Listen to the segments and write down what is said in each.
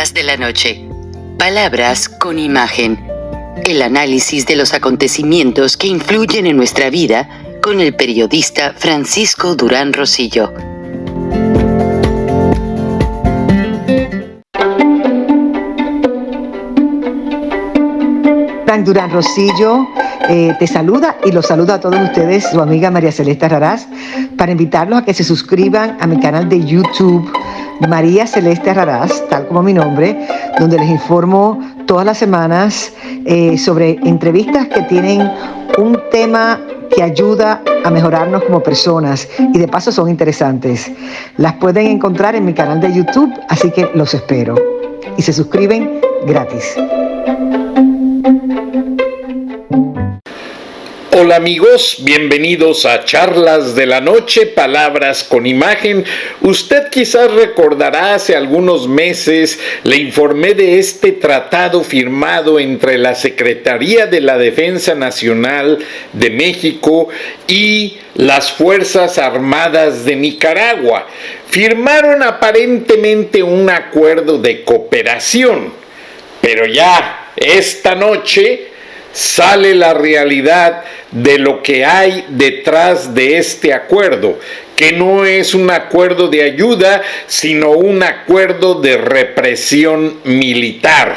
Charlas de la noche. Palabras con imagen. El análisis de los acontecimientos que influyen en nuestra vida con el periodista Francisco Durán Rosillo. Frank Durán Rosillo te saluda y los saluda a todos ustedes, su amiga María Celeste Raraz, para invitarlos a que se suscriban a mi canal de YouTube, María Celeste Raraz, tal como mi nombre, donde les informo todas las semanas sobre entrevistas que tienen un tema que ayuda a mejorarnos como personas y de paso son interesantes. Las pueden encontrar en mi canal de YouTube, así que los espero. Y se suscriben gratis. Hola amigos, bienvenidos a Charlas de la Noche, Palabras con Imagen. Usted quizás recordará hace algunos meses le informé de este tratado firmado entre la Secretaría de la Defensa Nacional de México y las Fuerzas Armadas de Nicaragua. Firmaron aparentemente un acuerdo de cooperación, pero ya esta noche sale la realidad de lo que hay detrás de este acuerdo, que no es un acuerdo de ayuda, sino un acuerdo de represión militar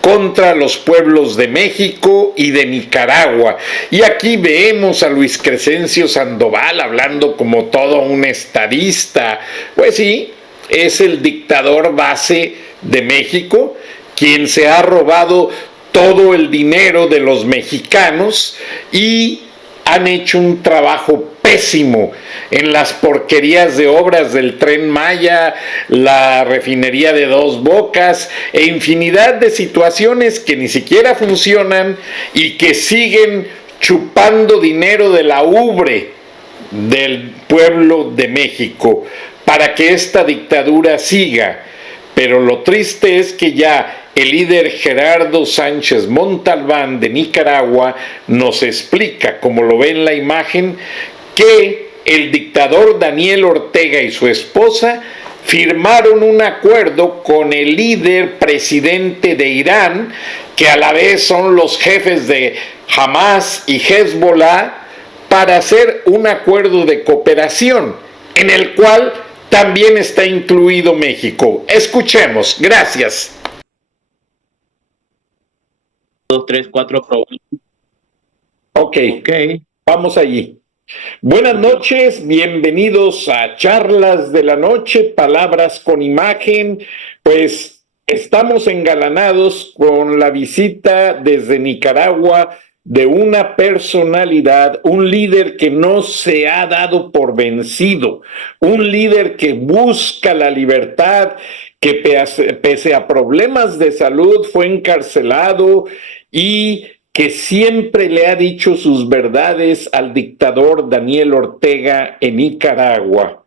contra los pueblos de México y de Nicaragua. Y aquí vemos a Luis Crescencio Sandoval hablando como todo un estadista. Pues sí, es el dictador base de México, quien se ha robado todo el dinero de los mexicanos y han hecho un trabajo pésimo en las porquerías de obras del Tren Maya, la refinería de Dos Bocas e infinidad de situaciones que ni siquiera funcionan y que siguen chupando dinero de la ubre del pueblo de México para que esta dictadura siga. Pero lo triste es que ya el líder Gerardo Sánchez Montalbán de Nicaragua nos explica, como lo ve en la imagen, que el dictador Daniel Ortega y su esposa firmaron un acuerdo con el líder presidente de Irán, que a la vez son los jefes de Hamas y Hezbollah, para hacer un acuerdo de cooperación, en el cual también está incluido México. Escuchemos. Gracias. 2, 3, 4, Ok, vamos allí. Buenas noches, bienvenidos a Charlas de la Noche, Palabras con Imagen. Pues estamos engalanados con la visita desde Nicaragua de una personalidad, un líder que no se ha dado por vencido, un líder que busca la libertad, que pese a problemas de salud fue encarcelado y que siempre le ha dicho sus verdades al dictador Daniel Ortega en Nicaragua.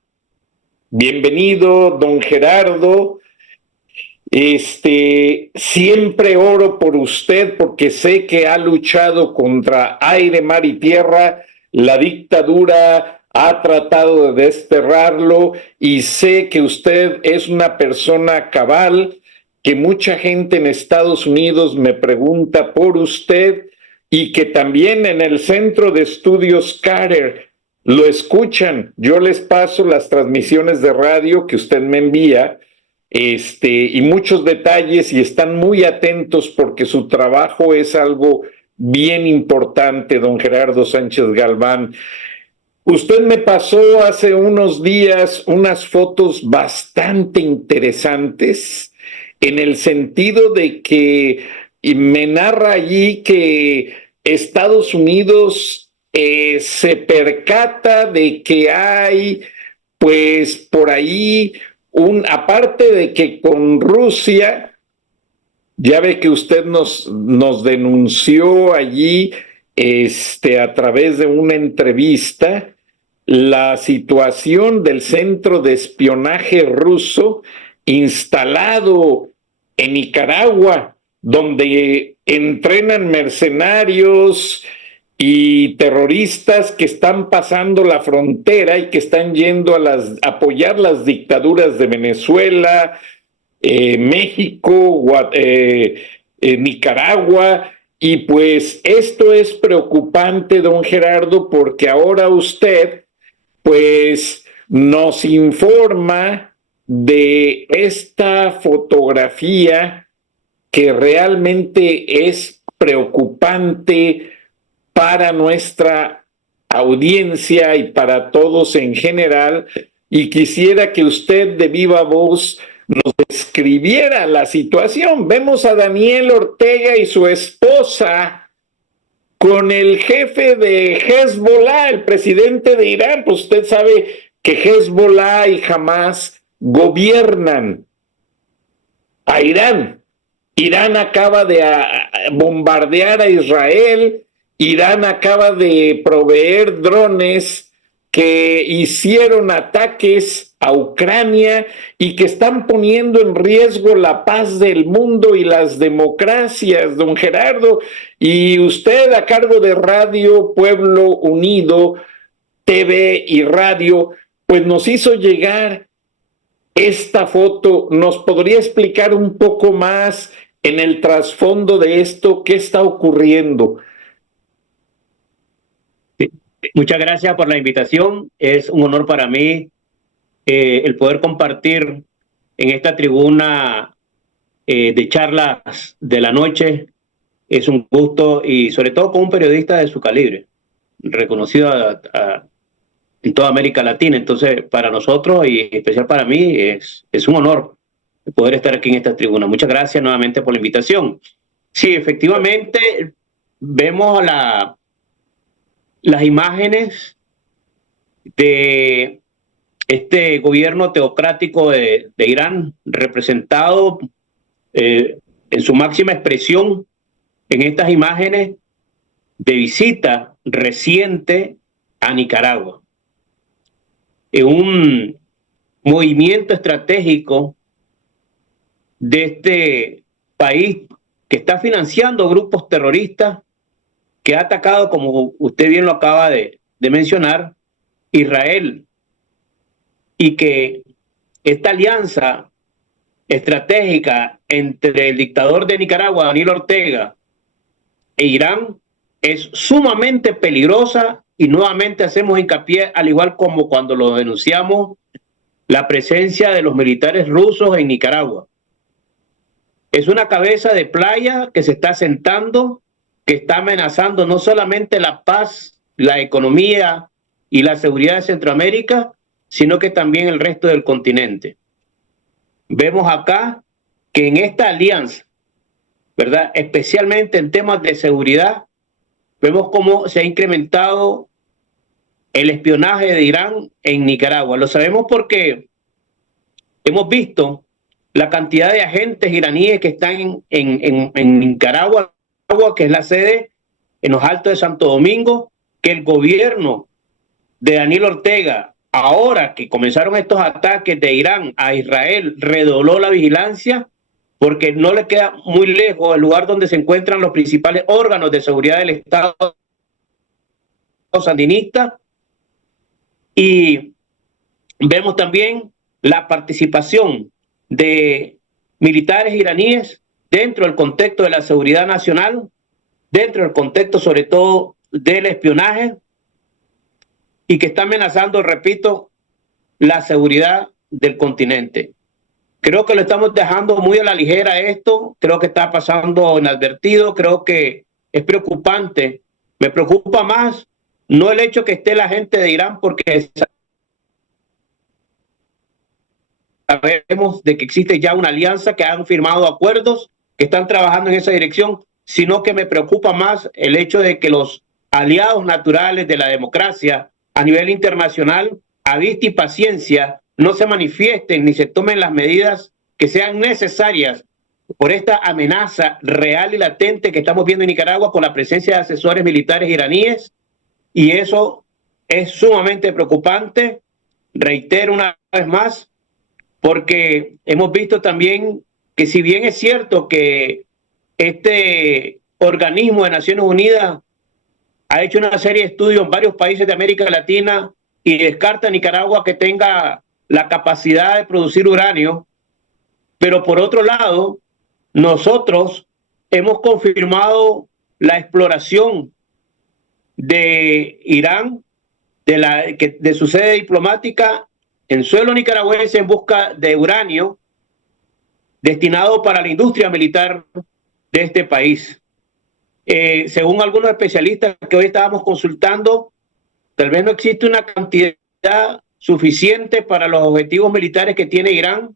Bienvenido, don Gerardo. Siempre oro por usted porque sé que ha luchado contra aire, mar y tierra. La dictadura ha tratado de desterrarlo y sé que usted es una persona cabal, que mucha gente en Estados Unidos me pregunta por usted y que también en el Centro de Estudios Carter lo escuchan. Yo les paso las transmisiones de radio que usted me envía y muchos detalles y están muy atentos porque su trabajo es algo bien importante, don Gerardo Sánchez Galván. Usted me pasó hace unos días unas fotos bastante interesantes en el sentido de que me narra allí que Estados Unidos se percata de que hay, pues por ahí, aparte de que con Rusia, ya ve que usted nos denunció allí a través de una entrevista la situación del centro de espionaje ruso instalado en Nicaragua, donde entrenan mercenarios y terroristas que están pasando la frontera y que están yendo a apoyar las dictaduras de Venezuela, México, Nicaragua. Y pues esto es preocupante, don Gerardo, porque ahora usted pues nos informa de esta fotografía que realmente es preocupante para nuestra audiencia y para todos en general, y quisiera que usted de viva voz nos describiera la situación. Vemos a Daniel Ortega y su esposa con el jefe de Hezbollah, el presidente de Irán. Pues usted sabe que Hezbollah y Hamas gobiernan a Irán. Irán acaba de bombardear a Israel. Irán acaba de proveer drones que hicieron ataques a Ucrania y que están poniendo en riesgo la paz del mundo y las democracias, don Gerardo. Y usted, a cargo de Radio Pueblo Unido, TV y radio, pues nos hizo llegar esta foto. ¿Nos podría explicar un poco más en el trasfondo de esto, qué está ocurriendo? Muchas gracias por la invitación. Es un honor para mí el poder compartir en esta tribuna de charlas de la noche. Es un gusto, y sobre todo con un periodista de su calibre, reconocido en toda América Latina. Entonces, para nosotros, y en especial para mí, es un honor poder estar aquí en esta tribuna. Muchas gracias nuevamente por la invitación. Sí, efectivamente, vemos las imágenes de este gobierno teocrático de Irán, representado en su máxima expresión en estas imágenes de visita reciente a Nicaragua. En un movimiento estratégico de este país que está financiando grupos terroristas, que ha atacado, como usted bien lo acaba de mencionar, Israel, y que esta alianza estratégica entre el dictador de Nicaragua, Daniel Ortega, e Irán es sumamente peligrosa, y nuevamente hacemos hincapié, al igual como cuando lo denunciamos, la presencia de los militares rusos en Nicaragua. Es una cabeza de playa que se está sentando, que está amenazando no solamente la paz, la economía y la seguridad de Centroamérica, sino que también el resto del continente. Vemos acá que en esta alianza, ¿verdad?, especialmente en temas de seguridad, vemos cómo se ha incrementado el espionaje de Irán en Nicaragua. Lo sabemos porque hemos visto la cantidad de agentes iraníes que están en Nicaragua, que es la sede en los Altos de Santo Domingo, que el gobierno de Daniel Ortega, ahora que comenzaron estos ataques de Irán a Israel, redobló la vigilancia, porque no le queda muy lejos el lugar donde se encuentran los principales órganos de seguridad del Estado sandinista. Y vemos también la participación de militares iraníes dentro del contexto de la seguridad nacional, dentro del contexto sobre todo del espionaje, y que está amenazando, repito, la seguridad del continente. Creo que lo estamos dejando muy a la ligera esto, creo que está pasando inadvertido, creo que es preocupante. Me preocupa más no el hecho que esté la gente de Irán, porque sabemos de que existe ya una alianza, que han firmado acuerdos, que están trabajando en esa dirección, sino que me preocupa más el hecho de que los aliados naturales de la democracia a nivel internacional, a vista y paciencia, no se manifiesten ni se tomen las medidas que sean necesarias por esta amenaza real y latente que estamos viendo en Nicaragua con la presencia de asesores militares iraníes, y eso es sumamente preocupante. Reitero una vez más, porque hemos visto también que, si bien es cierto que este organismo de Naciones Unidas ha hecho una serie de estudios en varios países de América Latina y descarta a Nicaragua que tenga la capacidad de producir uranio, Pero por otro lado, nosotros hemos confirmado la exploración de Irán, de su sede diplomática en suelo nicaragüense en busca de uranio destinado para la industria militar de este país. Según algunos especialistas que hoy estábamos consultando, tal vez no existe una cantidad suficiente para los objetivos militares que tiene Irán,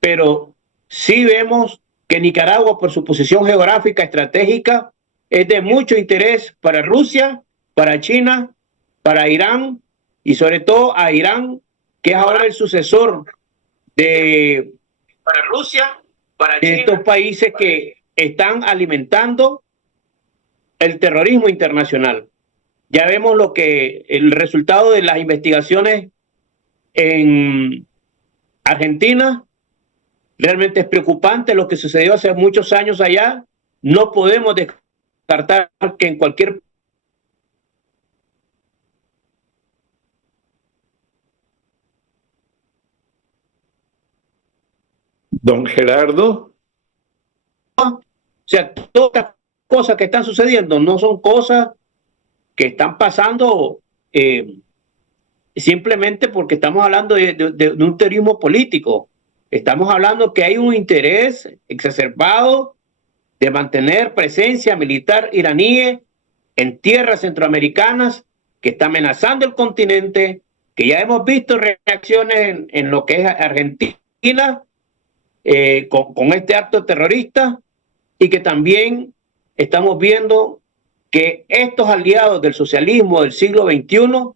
pero sí vemos que Nicaragua, por su posición geográfica estratégica, es de mucho interés para Rusia, para China, para Irán y sobre todo a Irán, que es ahora el sucesor de Rusia, de estos países que están alimentando el terrorismo internacional. Ya vemos el resultado de las investigaciones en Argentina. Realmente es preocupante lo que sucedió hace muchos años allá. No podemos descartar que en cualquier Don Gerardo. O sea, todas las cosas que están sucediendo no son cosas que están pasando simplemente porque estamos hablando de un terrorismo político. Estamos hablando que hay un interés exacerbado de mantener presencia militar iraní en tierras centroamericanas que está amenazando el continente, que ya hemos visto reacciones en lo que es Argentina con este acto terrorista, y que también estamos viendo que estos aliados del socialismo del siglo XXI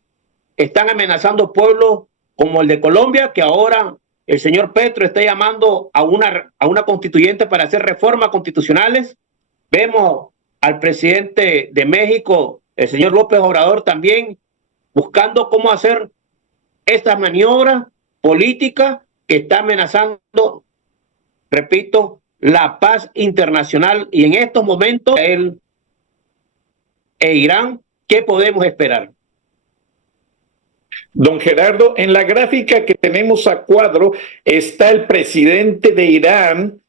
están amenazando pueblos como el de Colombia, que ahora el señor Petro está llamando a una constituyente para hacer reformas constitucionales. Vemos al presidente de México, el señor López Obrador, también buscando cómo hacer esta maniobra política que está amenazando, repito, la paz internacional. Y en estos momentos, Israel e Irán, ¿qué podemos esperar? Don Gerardo, en la gráfica que tenemos a cuadro está el presidente de Irán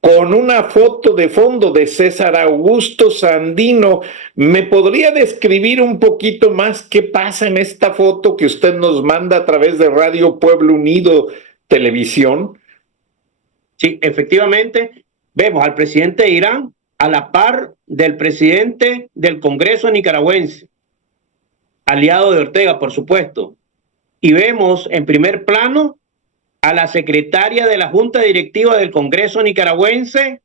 con una foto de fondo de César Augusto Sandino. ¿Me podría describir un poquito más qué pasa en esta foto que usted nos manda a través de Radio Pueblo Unido Televisión? Sí, efectivamente, vemos al presidente de Irán a la par del presidente del Congreso nicaragüense, aliado de Ortega, por supuesto. Y vemos en primer plano a la secretaria de la Junta Directiva del Congreso nicaragüense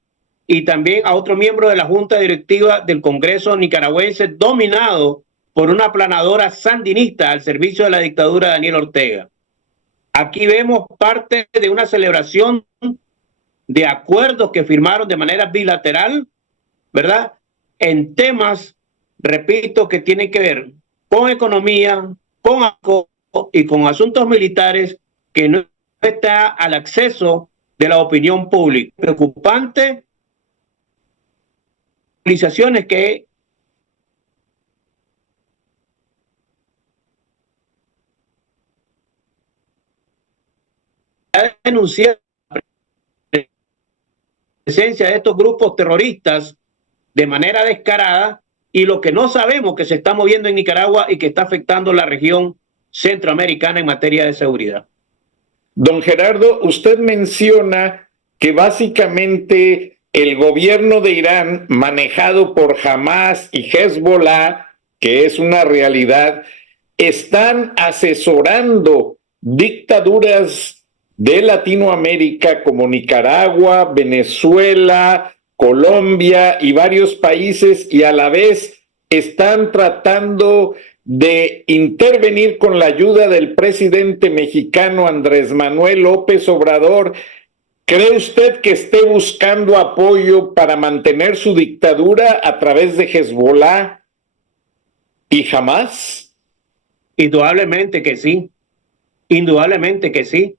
y también a otro miembro de la Junta Directiva del Congreso nicaragüense, dominado por una planadora sandinista al servicio de la dictadura de Daniel Ortega. Aquí vemos parte de una celebración de acuerdos que firmaron de manera bilateral, ¿verdad? En temas, repito, que tienen que ver con economía, y con asuntos militares, que no está al acceso de la opinión pública. Preocupante, movilizaciones que ha denunciado la presencia de estos grupos terroristas de manera descarada, y lo que no sabemos que se está moviendo en Nicaragua y que está afectando la región centroamericana en materia de seguridad. Don Gerardo, usted menciona que básicamente el gobierno de Irán, manejado por Hamas y Hezbollah, que es una realidad, están asesorando dictaduras de Latinoamérica como Nicaragua, Venezuela, Colombia y varios países, y a la vez están tratando de intervenir con la ayuda del presidente mexicano Andrés Manuel López Obrador. ¿Cree usted que esté buscando apoyo para mantener su dictadura a través de Hezbollah y Hamas? Indudablemente que sí, indudablemente que sí.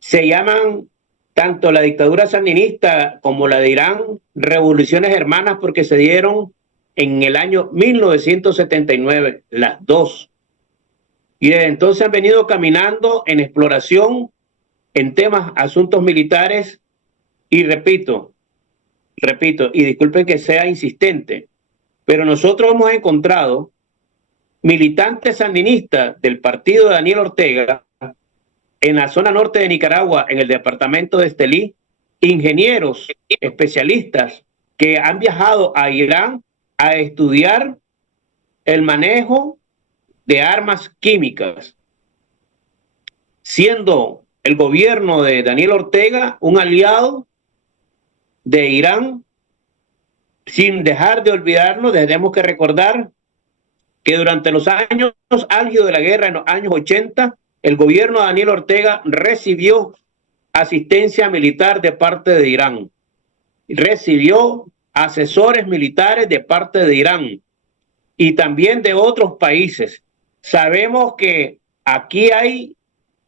Se llaman tanto la dictadura sandinista como la de Irán revoluciones hermanas, porque se dieron en el año 1979, las dos. Y desde entonces han venido caminando en exploración en temas, asuntos militares, y repito, y disculpen que sea insistente, pero nosotros hemos encontrado militantes sandinistas del partido de Daniel Ortega en la zona norte de Nicaragua, en el departamento de Estelí, ingenieros especialistas que han viajado a Irán a estudiar el manejo de armas químicas, siendo el gobierno de Daniel Ortega un aliado de Irán, sin dejar de olvidarnos. Tenemos que recordar que durante los años álgidos de la guerra, en los años 80, el gobierno de Daniel Ortega recibió asistencia militar de parte de Irán, recibió asesores militares de parte de Irán y también de otros países. Sabemos que aquí hay,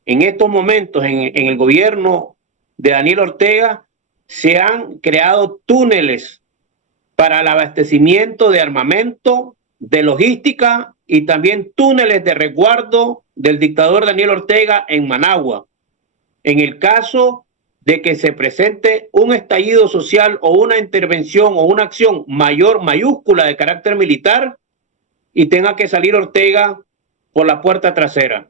en estos momentos, en el gobierno de Daniel Ortega, se han creado túneles para el abastecimiento de armamento, de logística y también túneles de resguardo del dictador Daniel Ortega en Managua. En el caso de que se presente un estallido social o una intervención o una acción mayúscula de carácter militar y tenga que salir Ortega por la puerta trasera.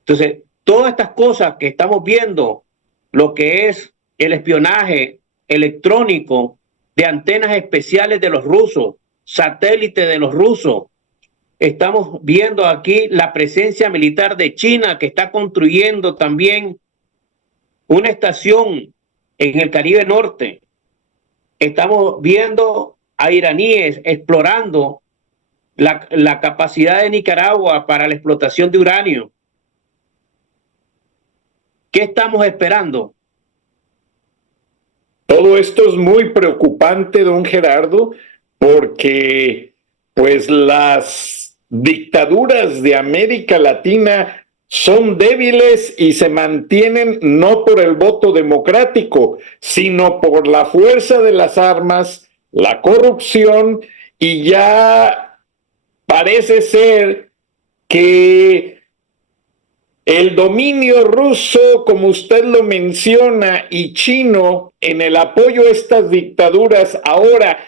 Entonces, todas estas cosas que estamos viendo, lo que es el espionaje electrónico de antenas especiales de los rusos, satélites de los rusos, estamos viendo aquí la presencia militar de China, que está construyendo también una estación en el Caribe Norte. Estamos viendo a iraníes explorando la capacidad de Nicaragua para la explotación de uranio. ¿Qué estamos esperando? Todo esto es muy preocupante, don Gerardo, porque pues las dictaduras de América Latina son débiles y se mantienen no por el voto democrático, sino por la fuerza de las armas, la corrupción, y ya parece ser que el dominio ruso, como usted lo menciona, y chino, en el apoyo a estas dictaduras, ahora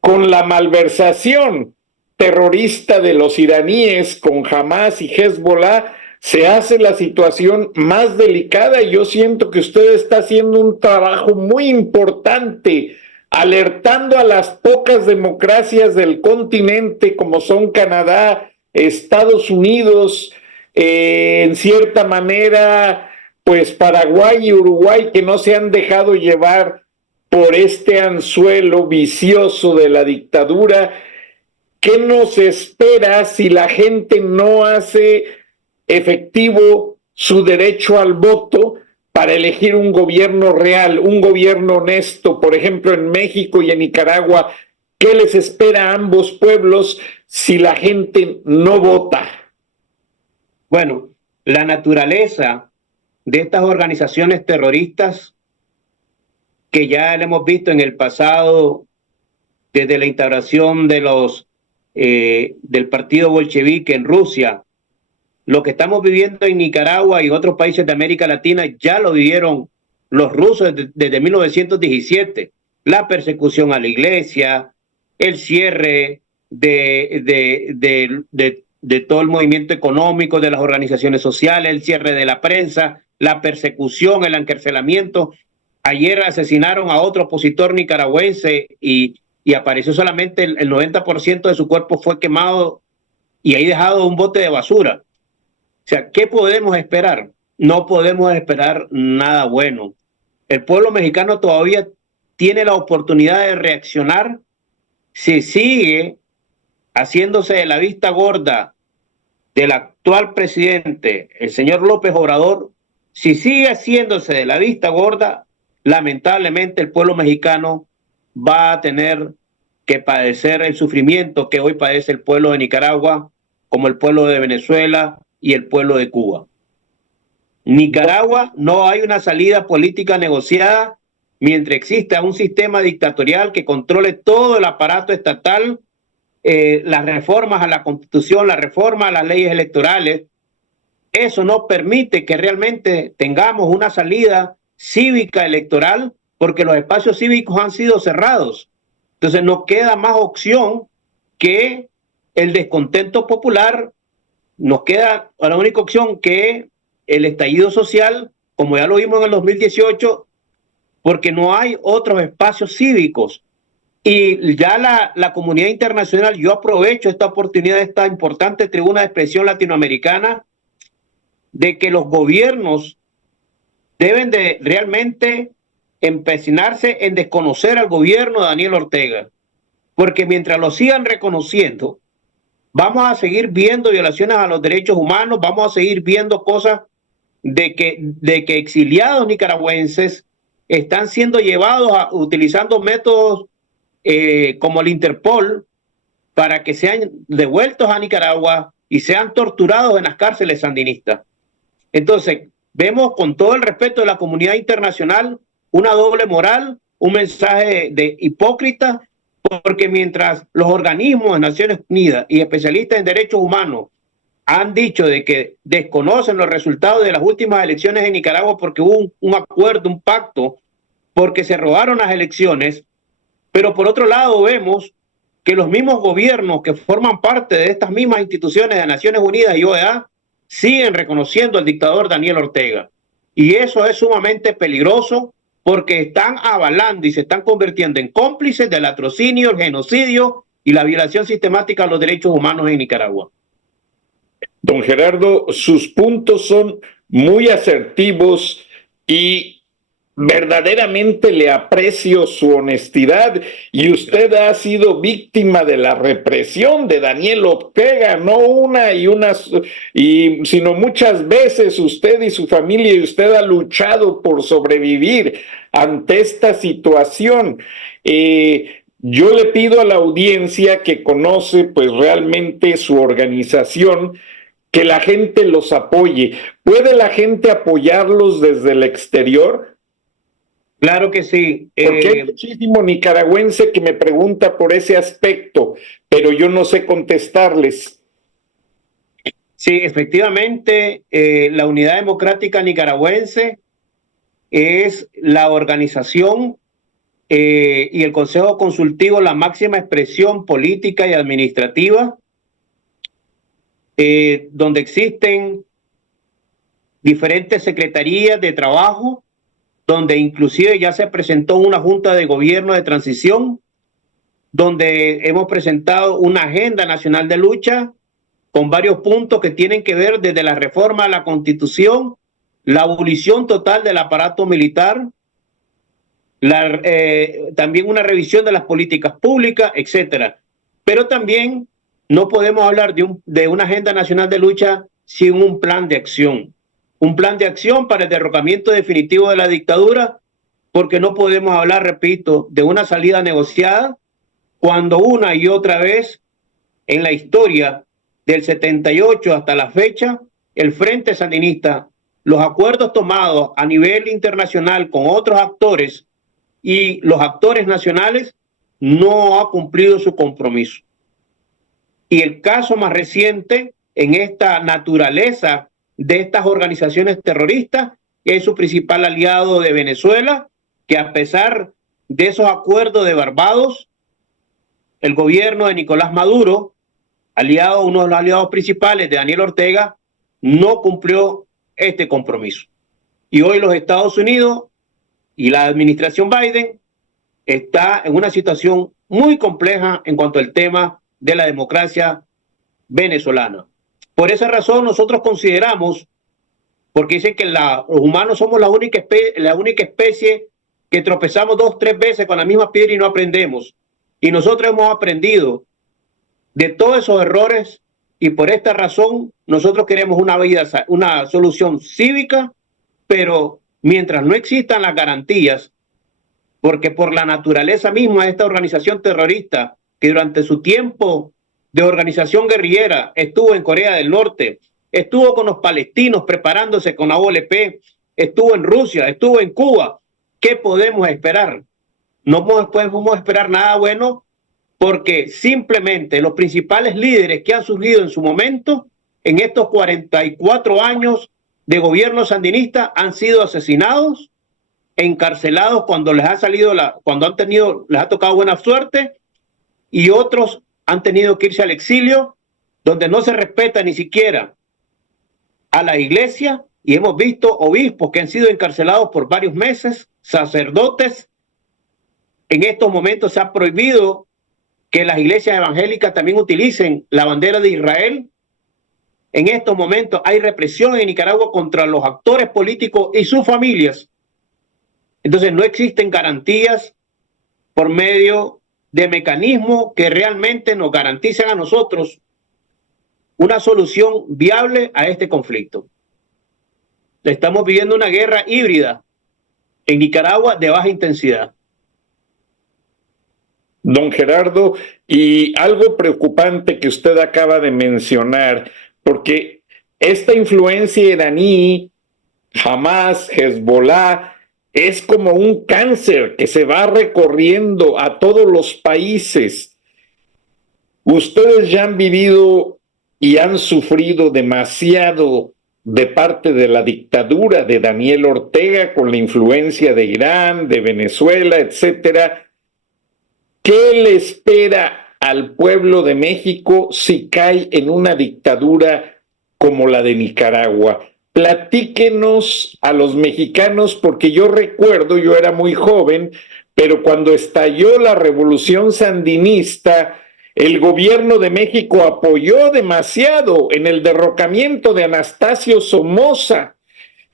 con la malversación terrorista de los iraníes con Hamas y Hezbollah, se hace la situación más delicada. Y yo siento que usted está haciendo un trabajo muy importante, alertando a las pocas democracias del continente, como son Canadá, Estados Unidos, en cierta manera, pues Paraguay y Uruguay, que no se han dejado llevar por este anzuelo vicioso de la dictadura. ¿Qué nos espera si la gente no hace efectivo su derecho al voto para elegir un gobierno real, un gobierno honesto? Por ejemplo, en México y en Nicaragua, ¿qué les espera a ambos pueblos si la gente no vota? Bueno, la naturaleza de estas organizaciones terroristas, que ya lo hemos visto en el pasado, desde la instauración de del partido bolchevique en Rusia, lo que estamos viviendo en Nicaragua y otros países de América Latina, ya lo vivieron los rusos desde 1917. La persecución a la iglesia, el cierre de todo el movimiento económico, de las organizaciones sociales, el cierre de la prensa, la persecución, el encarcelamiento. Ayer asesinaron a otro opositor nicaragüense y apareció solamente el 90% de su cuerpo fue quemado y ahí dejado un bote de basura. O sea, ¿qué podemos esperar? No podemos esperar nada bueno. El pueblo mexicano todavía tiene la oportunidad de reaccionar si sigue haciéndose de la vista gorda del actual presidente, el señor López Obrador. Si sigue haciéndose de la vista gorda, lamentablemente el pueblo mexicano va a tener que padecer el sufrimiento que hoy padece el pueblo de Nicaragua, como el pueblo de Venezuela y el pueblo de Cuba. Nicaragua, no hay una salida política negociada mientras exista un sistema dictatorial que controle todo el aparato estatal, las reformas a la Constitución, la reforma a las leyes electorales, eso no permite que realmente tengamos una salida cívica electoral, porque los espacios cívicos han sido cerrados. Entonces no queda más opción que el descontento popular, nos queda la única opción que el estallido social, como ya lo vimos en el 2018, porque no hay otros espacios cívicos. Y ya la comunidad internacional, yo aprovecho esta oportunidad de esta importante tribuna de expresión latinoamericana, de que los gobiernos deben de realmente empecinarse en desconocer al gobierno de Daniel Ortega, porque mientras lo sigan reconociendo, vamos a seguir viendo violaciones a los derechos humanos, vamos a seguir viendo cosas de que exiliados nicaragüenses están siendo llevados utilizando métodos como el Interpol para que sean devueltos a Nicaragua y sean torturados en las cárceles sandinistas. Entonces, vemos con todo el respeto de la comunidad internacional una doble moral, un mensaje de hipócrita, porque mientras los organismos de Naciones Unidas y especialistas en derechos humanos han dicho de que desconocen los resultados de las últimas elecciones en Nicaragua porque hubo un acuerdo, un pacto, porque se robaron las elecciones, pero por otro lado vemos que los mismos gobiernos que forman parte de estas mismas instituciones de Naciones Unidas y OEA siguen reconociendo al dictador Daniel Ortega. Y eso es sumamente peligroso porque están avalando y se están convirtiendo en cómplices del latrocinio, el genocidio y la violación sistemática de los derechos humanos en Nicaragua. Don Gerardo, sus puntos son muy asertivos y verdaderamente le aprecio su honestidad, y usted ha sido víctima de la represión de Daniel Ortega, no una, sino muchas veces usted y su familia, y usted ha luchado por sobrevivir ante esta situación. Yo le pido a la audiencia que conoce pues realmente su organización, que la gente los apoye. ¿Puede la gente apoyarlos desde el exterior? Claro que sí. Porque hay muchísimo nicaragüense que me pregunta por ese aspecto, pero yo no sé contestarles. Sí, efectivamente, la Unidad Democrática Nicaragüense es la organización y el Consejo Consultivo, la máxima expresión política y administrativa, donde existen diferentes secretarías de trabajo, donde inclusive ya se presentó una junta de gobierno de transición, donde hemos presentado una agenda nacional de lucha con varios puntos que tienen que ver desde la reforma a la Constitución, la abolición total del aparato militar, también una revisión de las políticas públicas, etcétera. Pero también no podemos hablar de una agenda nacional de lucha sin un plan de acción. Un plan de acción para el derrocamiento definitivo de la dictadura, porque no podemos hablar, repito, de una salida negociada cuando una y otra vez en la historia del 78 hasta la fecha, el Frente Sandinista, los acuerdos tomados a nivel internacional con otros actores y los actores nacionales, no ha cumplido su compromiso. Y el caso más reciente en esta naturaleza de estas organizaciones terroristas es su principal aliado de Venezuela, que a pesar de esos acuerdos de Barbados, el gobierno de Nicolás Maduro, uno de los aliados principales de Daniel Ortega, no cumplió este compromiso. Y hoy los Estados Unidos y la administración Biden está en una situación muy compleja en cuanto al tema de la democracia venezolana. Por esa razón nosotros consideramos, porque dicen que los humanos somos la única especie que tropezamos 2 o 3 veces con la misma piedra y no aprendemos. Y nosotros hemos aprendido de todos esos errores, y por esta razón nosotros queremos una solución cívica, pero mientras no existan las garantías, porque por la naturaleza misma de esta organización terrorista, que durante su tiempo de organización guerrillera estuvo en Corea del Norte, estuvo con los palestinos preparándose con la OLP, estuvo en Rusia, estuvo en Cuba, ¿qué podemos esperar? No podemos esperar nada bueno, porque simplemente los principales líderes que han surgido en su momento en estos 44 años de gobierno sandinista han sido asesinados, encarcelados cuando les ha salido les ha tocado buena suerte, y otros han tenido que irse al exilio, donde no se respeta ni siquiera a la iglesia, y hemos visto obispos que han sido encarcelados por varios meses, sacerdotes. En estos momentos se ha prohibido que las iglesias evangélicas también utilicen la bandera de Israel. En estos momentos hay represión en Nicaragua contra los actores políticos y sus familias. Entonces no existen garantías por medio de mecanismos que realmente nos garanticen a nosotros una solución viable a este conflicto. Estamos viviendo una guerra híbrida en Nicaragua de baja intensidad. Don Gerardo, y algo preocupante que usted acaba de mencionar, porque esta influencia iraní, Hamas, Hezbollah, es como un cáncer que se va recorriendo a todos los países. Ustedes ya han vivido y han sufrido demasiado de parte de la dictadura de Daniel Ortega con la influencia de Irán, de Venezuela, etcétera. ¿Qué le espera al pueblo de México si cae en una dictadura como la de Nicaragua? Platíquenos a los mexicanos, porque yo recuerdo, yo era muy joven, pero cuando estalló la revolución sandinista, el gobierno de México apoyó demasiado en el derrocamiento de Anastasio Somoza.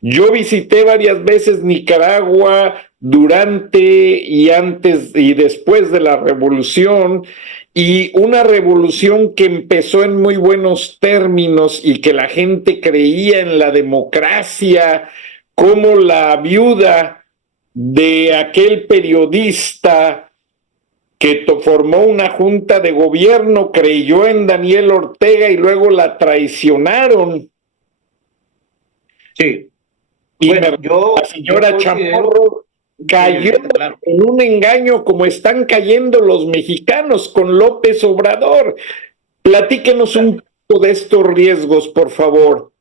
Yo visité varias veces Nicaragua durante y antes y después de la revolución, y una revolución que empezó en muy buenos términos y que la gente creía en la democracia, como la viuda de aquel periodista que formó una junta de gobierno creyó en Daniel Ortega y luego la traicionaron. Sí. Y Bueno, la señora Chamorro cayó en un engaño como están cayendo los mexicanos con López Obrador. Platíquenos un poco de estos riesgos, por favor.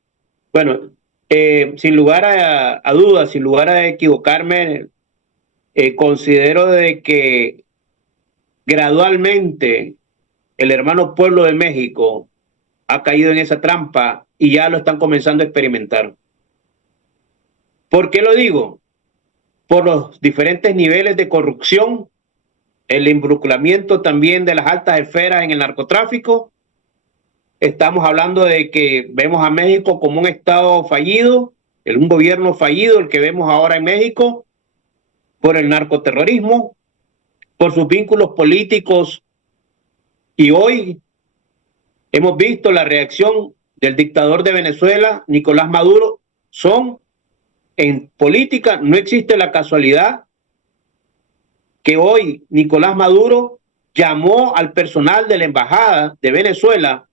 Bueno, sin lugar a dudas, sin lugar a equivocarme, considero de que gradualmente el hermano pueblo de México ha caído en esa trampa y ya lo están comenzando a experimentar. ¿Por qué lo digo? Por los diferentes niveles de corrupción, el involucramiento también de las altas esferas en el narcotráfico. Estamos hablando de que vemos a México como un estado fallido, un gobierno fallido, el que vemos ahora en México, por el narcoterrorismo, por sus vínculos políticos. Y hoy hemos visto la reacción del dictador de Venezuela, Nicolás Maduro. En política no existe la casualidad que hoy Nicolás Maduro llamó al personal de la embajada de Venezuela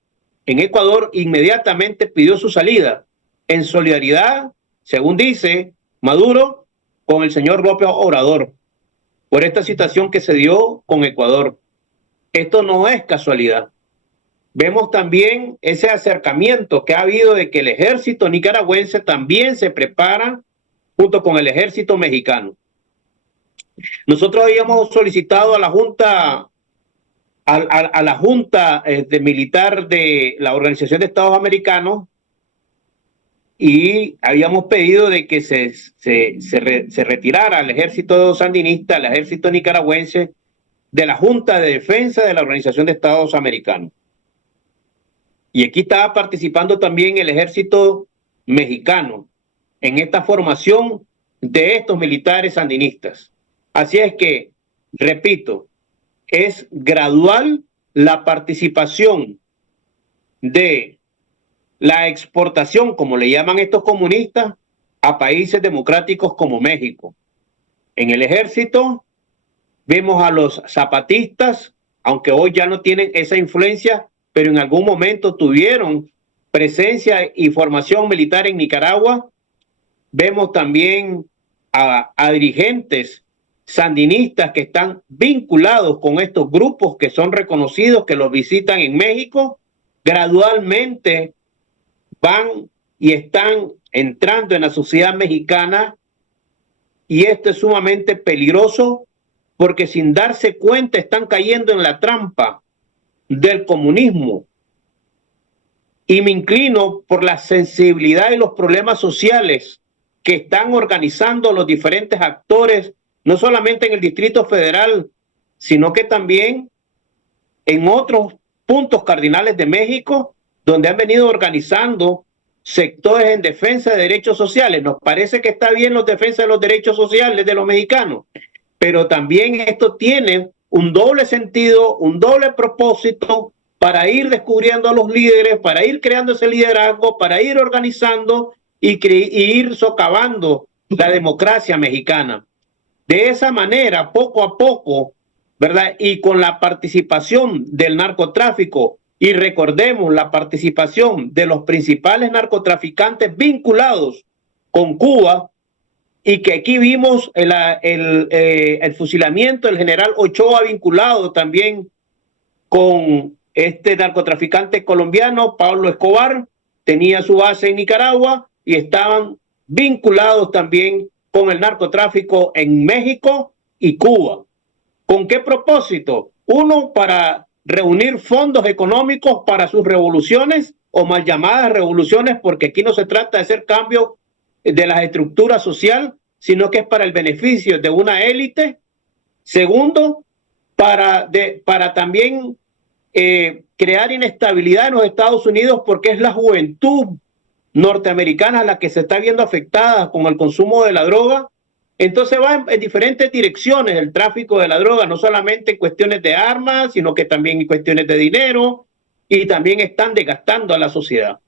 en Ecuador, inmediatamente pidió su salida en solidaridad, según dice Maduro, con el señor López Obrador por esta situación que se dio con Ecuador. Esto no es casualidad. Vemos también ese acercamiento que ha habido de que el ejército nicaragüense también se prepara junto con el ejército mexicano. Nosotros habíamos solicitado a la Junta, a la Junta militar de la Organización de Estados Americanos, y habíamos pedido de que se retirara al ejército sandinista, al ejército nicaragüense, de la Junta de Defensa de la Organización de Estados Americanos. Y aquí estaba participando también el ejército mexicano en esta formación de estos militares sandinistas. Así es que, repito, es gradual la participación de la exportación, como le llaman estos comunistas, a países democráticos como México. En el ejército vemos a los zapatistas, aunque hoy ya no tienen esa influencia, pero en algún momento tuvieron presencia y formación militar en Nicaragua. Vemos también a dirigentes sandinistas que están vinculados con estos grupos que son reconocidos, que los visitan en México. Gradualmente van y están entrando en la sociedad mexicana, y esto es sumamente peligroso porque sin darse cuenta están cayendo en la trampa del comunismo. Y me inclino por la sensibilidad y los problemas sociales que están organizando los diferentes actores, no solamente en el Distrito Federal, sino que también en otros puntos cardinales de México, donde han venido organizando sectores en defensa de derechos sociales. Nos parece que está bien los defensas de los derechos sociales de los mexicanos, pero también esto tiene un doble sentido, un doble propósito para ir descubriendo a los líderes, para ir creando ese liderazgo, para ir organizando y ir socavando la democracia mexicana. De esa manera, poco a poco, ¿verdad? Y con la participación del narcotráfico, y recordemos la participación de los principales narcotraficantes vinculados con Cuba, y que aquí vimos el fusilamiento del general Ochoa vinculado también con este narcotraficante colombiano, Pablo Escobar, tenía su base en Nicaragua y estaban vinculados también con el narcotráfico en México y Cuba. ¿Con qué propósito? Uno, para reunir fondos económicos para sus revoluciones o mal llamadas revoluciones, porque aquí no se trata de hacer cambio de la estructura social, sino que es para el beneficio de una élite. Segundo, para también crear inestabilidad en los Estados Unidos, porque es la juventud norteamericana la que se está viendo afectada con el consumo de la droga. Entonces va en diferentes direcciones el tráfico de la droga, no solamente en cuestiones de armas, sino que también en cuestiones de dinero, y también están desgastando a la sociedad.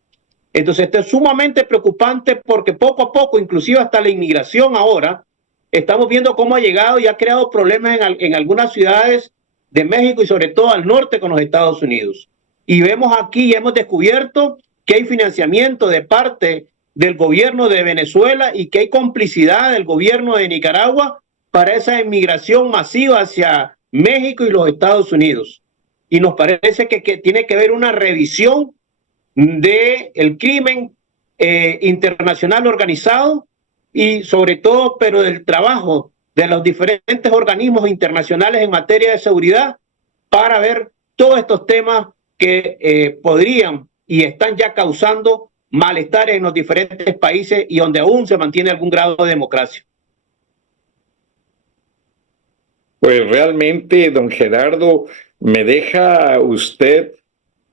Entonces esto es sumamente preocupante porque poco a poco, inclusive hasta la inmigración ahora, estamos viendo cómo ha llegado y ha creado problemas en algunas ciudades de México y sobre todo al norte con los Estados Unidos. Y vemos aquí y hemos descubierto que hay financiamiento de parte del gobierno de Venezuela y que hay complicidad del gobierno de Nicaragua para esa inmigración masiva hacia México y los Estados Unidos. Y nos parece que tiene que haber una revisión del crimen internacional organizado y sobre todo, pero del trabajo de los diferentes organismos internacionales en materia de seguridad para ver todos estos temas que podrían y están ya causando malestar en los diferentes países y donde aún se mantiene algún grado de democracia. Pues realmente, don Gerardo, me deja usted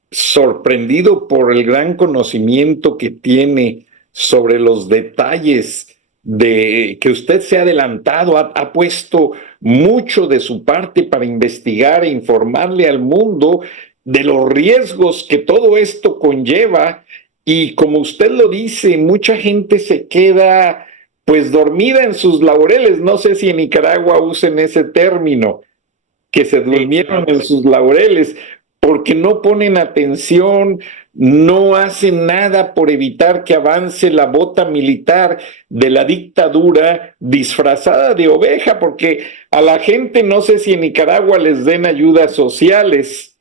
sorprendido por el gran conocimiento que tiene sobre los detalles de que usted se ha adelantado, ha puesto mucho de su parte para investigar e informarle al mundo de los riesgos que todo esto conlleva. Y como usted lo dice, mucha gente se queda pues dormida en sus laureles. No sé si en Nicaragua usen ese término, que se durmieron en sus laureles, porque no ponen atención, no hacen nada por evitar que avance la bota militar de la dictadura disfrazada de oveja, porque a la gente, no sé si en Nicaragua les den ayudas sociales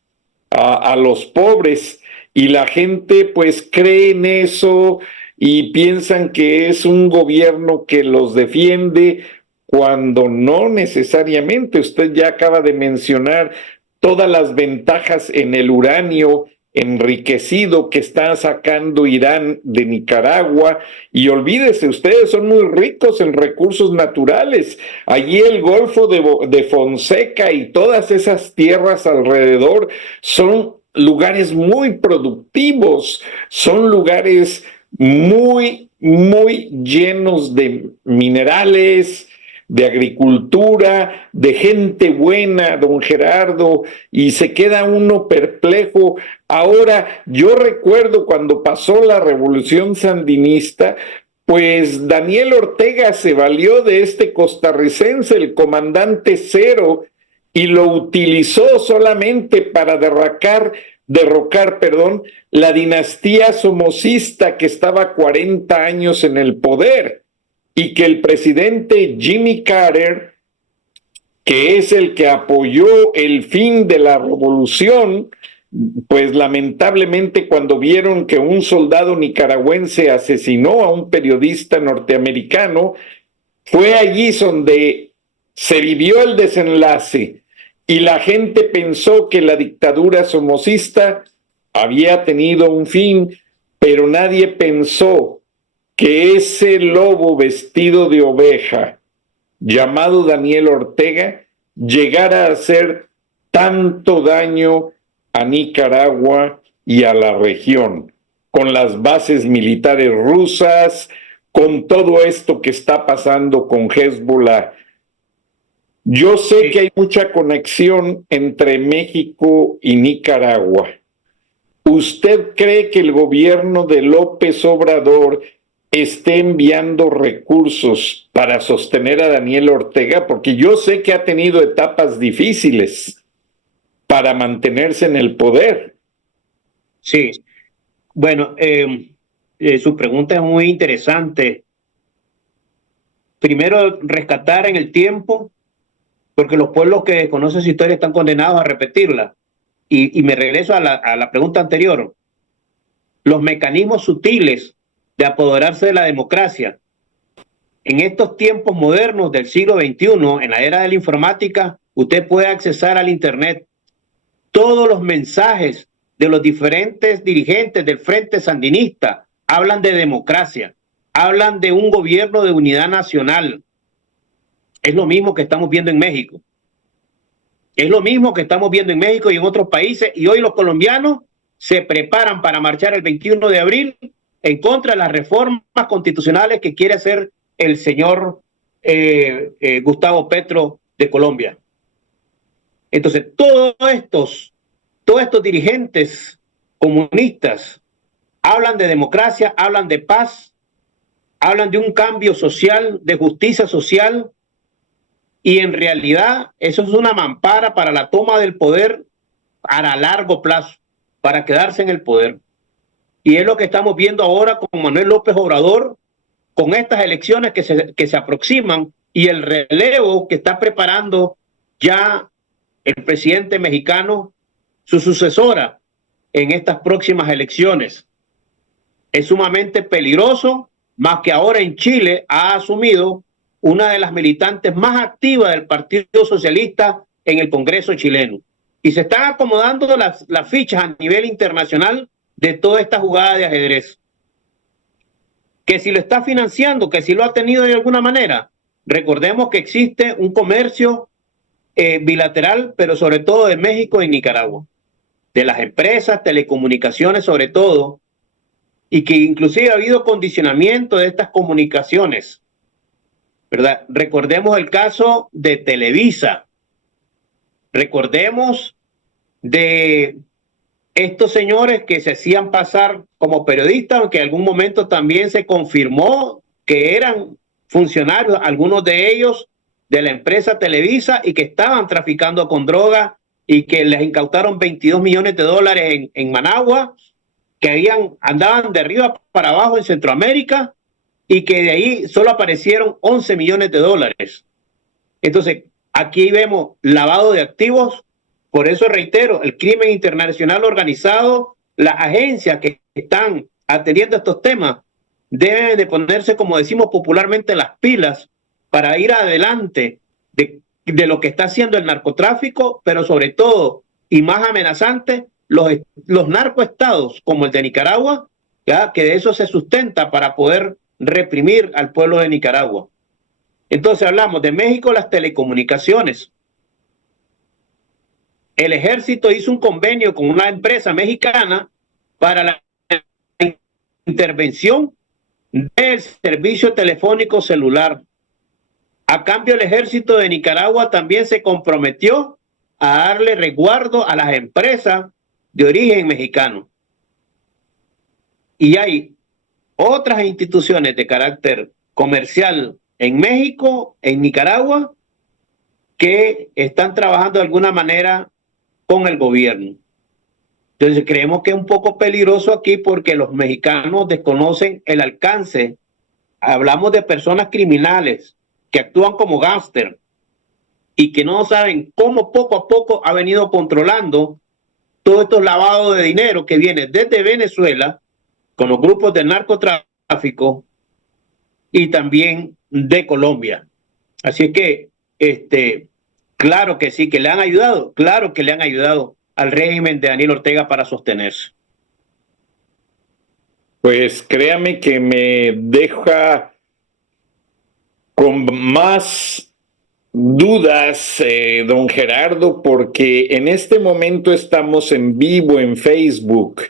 a los pobres, y la gente pues cree en eso y piensan que es un gobierno que los defiende, cuando no necesariamente. Usted ya acaba de mencionar todas las ventajas en el uranio enriquecido que está sacando Irán de Nicaragua, y olvídese, ustedes son muy ricos en recursos naturales. Allí el Golfo de Fonseca y todas esas tierras alrededor son lugares muy productivos, son lugares muy llenos de minerales, de agricultura, de gente buena, don Gerardo, y se queda uno perplejo. Ahora, yo recuerdo cuando pasó la revolución sandinista, pues Daniel Ortega se valió de este costarricense, el comandante Cero, y lo utilizó solamente para derrocar, la dinastía somocista que estaba 40 años en el poder, y que el presidente Jimmy Carter, que es el que apoyó el fin de la revolución, pues lamentablemente cuando vieron que un soldado nicaragüense asesinó a un periodista norteamericano, fue allí donde se vivió el desenlace y la gente pensó que la dictadura somocista había tenido un fin, pero nadie pensó que ese lobo vestido de oveja, llamado Daniel Ortega, llegara a hacer tanto daño a Nicaragua y a la región, con las bases militares rusas, con todo esto que está pasando con Hezbollah. Yo sé que hay mucha conexión entre México y Nicaragua. ¿Usted cree que el gobierno de López Obrador esté enviando recursos para sostener a Daniel Ortega? Porque yo sé que ha tenido etapas difíciles para mantenerse en el poder. Sí, bueno, su pregunta es muy interesante. Primero, rescatar en el tiempo, porque los pueblos que conocen su historia están condenados a repetirla. Y me regreso a la pregunta anterior. Los mecanismos sutiles de apoderarse de la democracia. En estos tiempos modernos del siglo XXI, en la era de la informática, usted puede accesar al Internet todos los mensajes de los diferentes dirigentes del Frente Sandinista. Hablan de democracia, hablan de un gobierno de unidad nacional. Es lo mismo que estamos viendo en México. Es lo mismo que estamos viendo en México y en otros países, y hoy los colombianos se preparan para marchar el 21 de abril en contra de las reformas constitucionales que quiere hacer el señor Gustavo Petro de Colombia. Entonces, todos estos dirigentes comunistas hablan de democracia, hablan de paz, hablan de un cambio social, de justicia social, y en realidad eso es una mampara para la toma del poder a largo plazo, para quedarse en el poder. Y es lo que estamos viendo ahora con Manuel López Obrador, con estas elecciones que se aproximan y el relevo que está preparando ya el presidente mexicano, su sucesora en estas próximas elecciones. Es sumamente peligroso, más que ahora en Chile ha asumido una de las militantes más activas del Partido Socialista en el Congreso chileno. Y se están acomodando las fichas a nivel internacional de toda esta jugada de ajedrez. Que si lo está financiando, que si lo ha tenido de alguna manera, recordemos que existe un comercio bilateral, pero sobre todo de México y Nicaragua, de las empresas, telecomunicaciones sobre todo, y que inclusive ha habido condicionamiento de estas comunicaciones, ¿verdad? Recordemos el caso de Televisa, recordemos de estos señores que se hacían pasar como periodistas, aunque en algún momento también se confirmó que eran funcionarios, algunos de ellos de la empresa Televisa, y que estaban traficando con droga y que les incautaron $22 millones en Managua, que andaban de arriba para abajo en Centroamérica y que de ahí solo aparecieron $11 millones. Entonces, aquí vemos lavado de activos. Por eso reitero, el crimen internacional organizado, las agencias que están atendiendo estos temas deben de ponerse, como decimos popularmente, las pilas para ir adelante de lo que está haciendo el narcotráfico, pero sobre todo, y más amenazante, los narcoestados como el de Nicaragua, ¿ya? Que de eso se sustenta para poder reprimir al pueblo de Nicaragua. Entonces hablamos de México, las telecomunicaciones. El ejército hizo un convenio con una empresa mexicana para la intervención del servicio telefónico celular. A cambio, el ejército de Nicaragua también se comprometió a darle resguardo a las empresas de origen mexicano. Y hay otras instituciones de carácter comercial en México, en Nicaragua, que están trabajando de alguna manera con el gobierno. Entonces creemos que es un poco peligroso aquí porque los mexicanos desconocen el alcance. Hablamos de personas criminales que actúan como gángster y que no saben cómo poco a poco ha venido controlando todo estos lavados de dinero que viene desde Venezuela con los grupos de narcotráfico y también de Colombia. Así que, claro que sí, que le han ayudado, claro que le han ayudado al régimen de Daniel Ortega para sostenerse. Pues créame que me deja con más dudas, don Gerardo, porque en este momento estamos en vivo en Facebook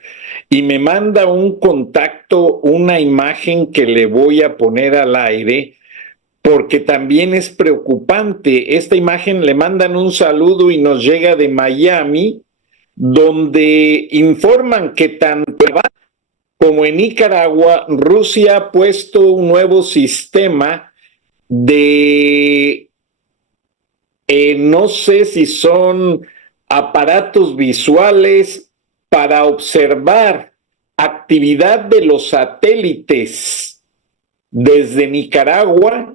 y me manda un contacto, una imagen que le voy a poner al aire, porque también es preocupante. Esta imagen le mandan un saludo y nos llega de Miami, donde informan que tanto como en Nicaragua, Rusia ha puesto un nuevo sistema de, no sé si son aparatos visuales para observar actividad de los satélites desde Nicaragua,